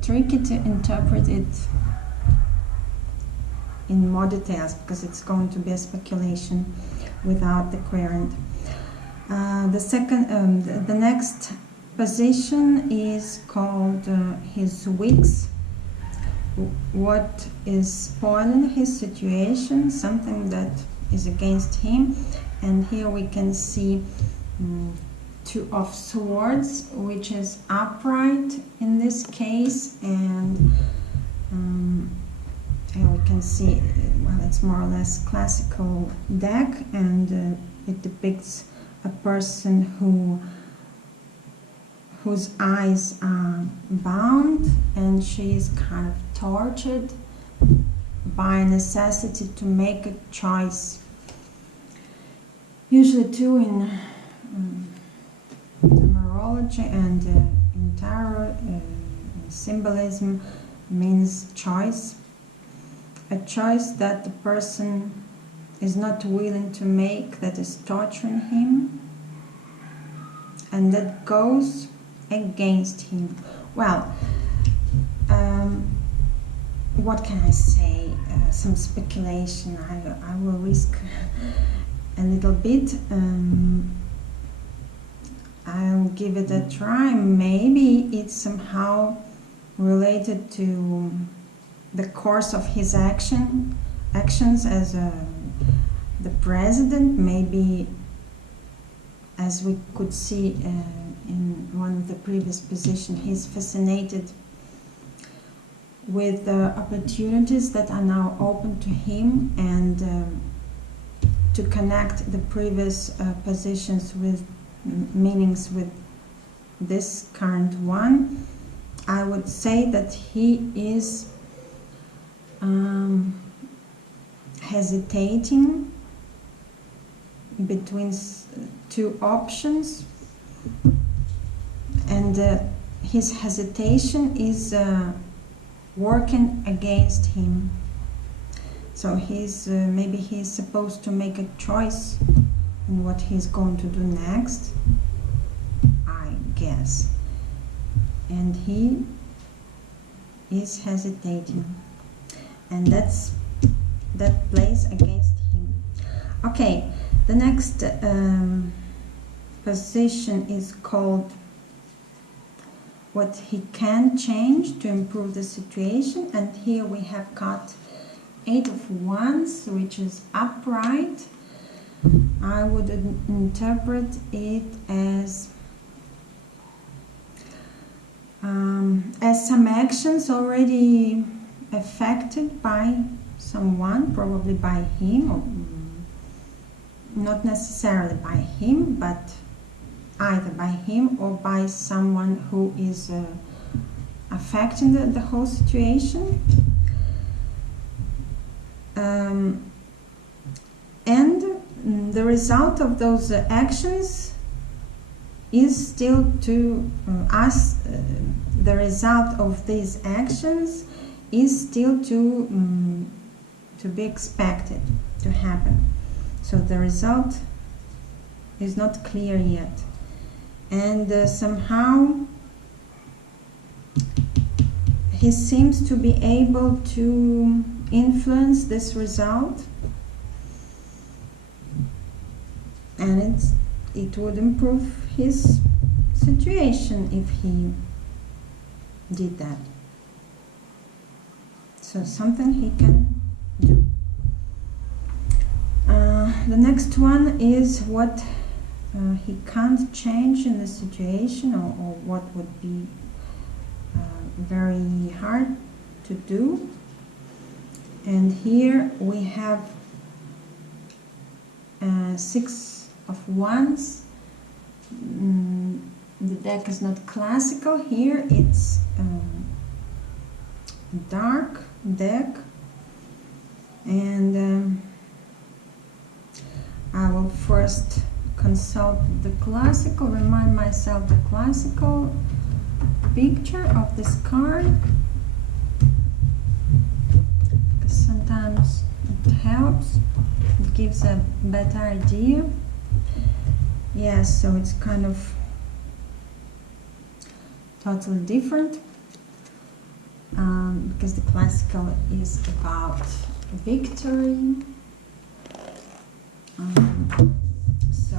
bit tricky to interpret it in more details because it's going to be a speculation without the querent. The next position is called his weeks. What is spoiling his situation, something that is against him. And here we can see Two of Swords, which is upright in this case, and here we can see, well, it's more or less classical deck, and it depicts a person whose eyes are bound, and she is kind of tortured by a necessity to make a choice. Usually too in numerology and in tarot, symbolism means choice. A choice that the person is not willing to make, that is torturing him, and that goes against him. Well, what can I say? Some speculation. I will risk a little bit. I'll give it a try. Maybe it's somehow related to the course of his actions as the president. Maybe, as we could see in one of the previous positions, he's fascinated with the opportunities that are now open to him, and to connect the previous positions with meanings with this current one. I would say that he is hesitating between two options, and his hesitation is working against him. So maybe he's supposed to make a choice in what he's going to do next, I guess, and he is hesitating, and that plays against him. Okay, the next position is called what he can change to improve the situation, and here we have got 8 of Wands, which is upright. I would interpret it as some actions already affected by someone, probably by him, or not necessarily by him, but either by him or by someone who is affecting the whole situation. And the result of those actions is still to us. The result of these actions is still to be expected to happen. So the result is not clear yet, and somehow he seems to be able to influence this result, and it would improve his situation if he did that. So something he can do. The next one is what he can't change in the situation, or what would be very hard to do. And here we have 6 of Wands. The deck is not classical here, it's a dark deck, and I will first consult the classical, remind myself the classical picture of this card, because sometimes it helps, it gives a better idea. Yes, so it's kind of totally different. because the classical is about victory. So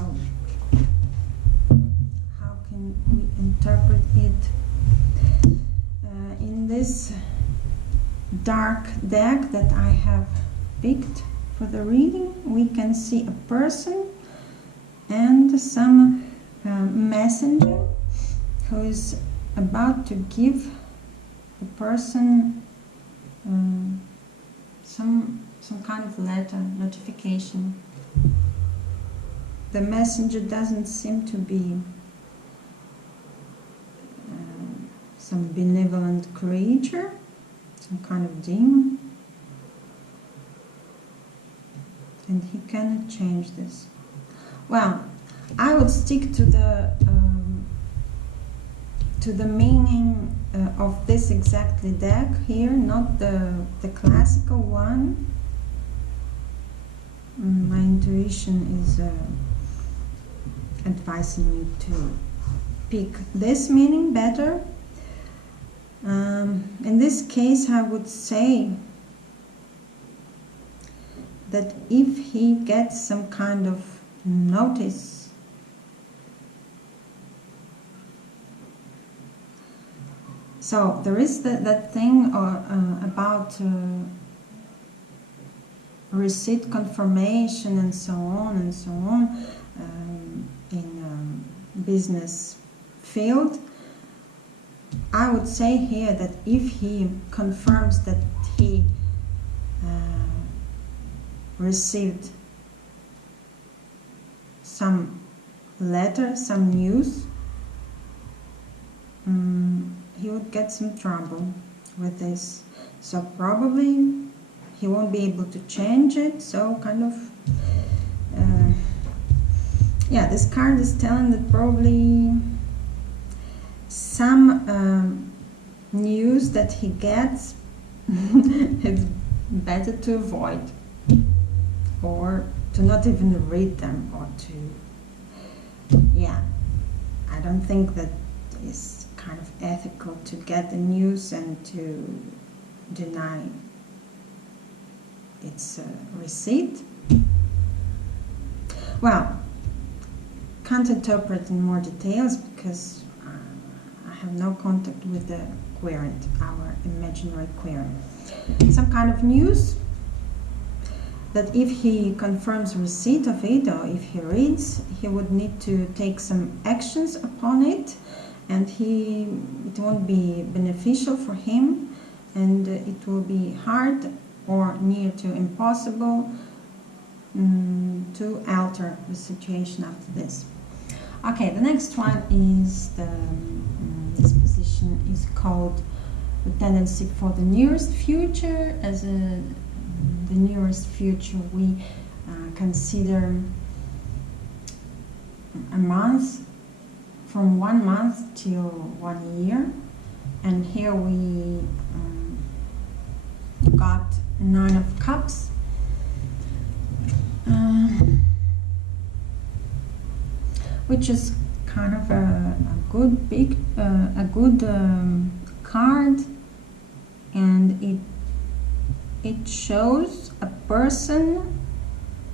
how can we interpret it? In this dark deck that I have picked for the reading, we can see a person and some messenger who is about to give the person some kind of letter, notification. The messenger doesn't seem to be some benevolent creature, some kind of demon, and he cannot change this. Well, I would stick to the meaning of this exactly deck here, not the classical one. My intuition is advising me to pick this meaning better. In this case, I would say that if he gets some kind of notice so there is that thing about receipt confirmation and so on in business field. I would say here that if he confirms that he received some letter, some news, he would get some trouble with this. So probably he won't be able to change it. So kind of, yeah, this card is telling that probably some news that he gets it's better to avoid, or to not even read them, or to, yeah, I don't think that it's kind of ethical to get the news and to deny its receipt. Well, can't interpret in more details because I have no contact with the querent, our imaginary querent. Some kind of news that if he confirms receipt of it, or if he reads, he would need to take some actions upon it, and it won't be beneficial for him, and it will be hard or near to impossible to alter the situation after this. Okay, the next one is this position is called the tendency for the nearest future. As the nearest future, we consider a month, from 1 month till 1 year, and here we got 9 of Cups. Which is kind of a good card, and it shows a person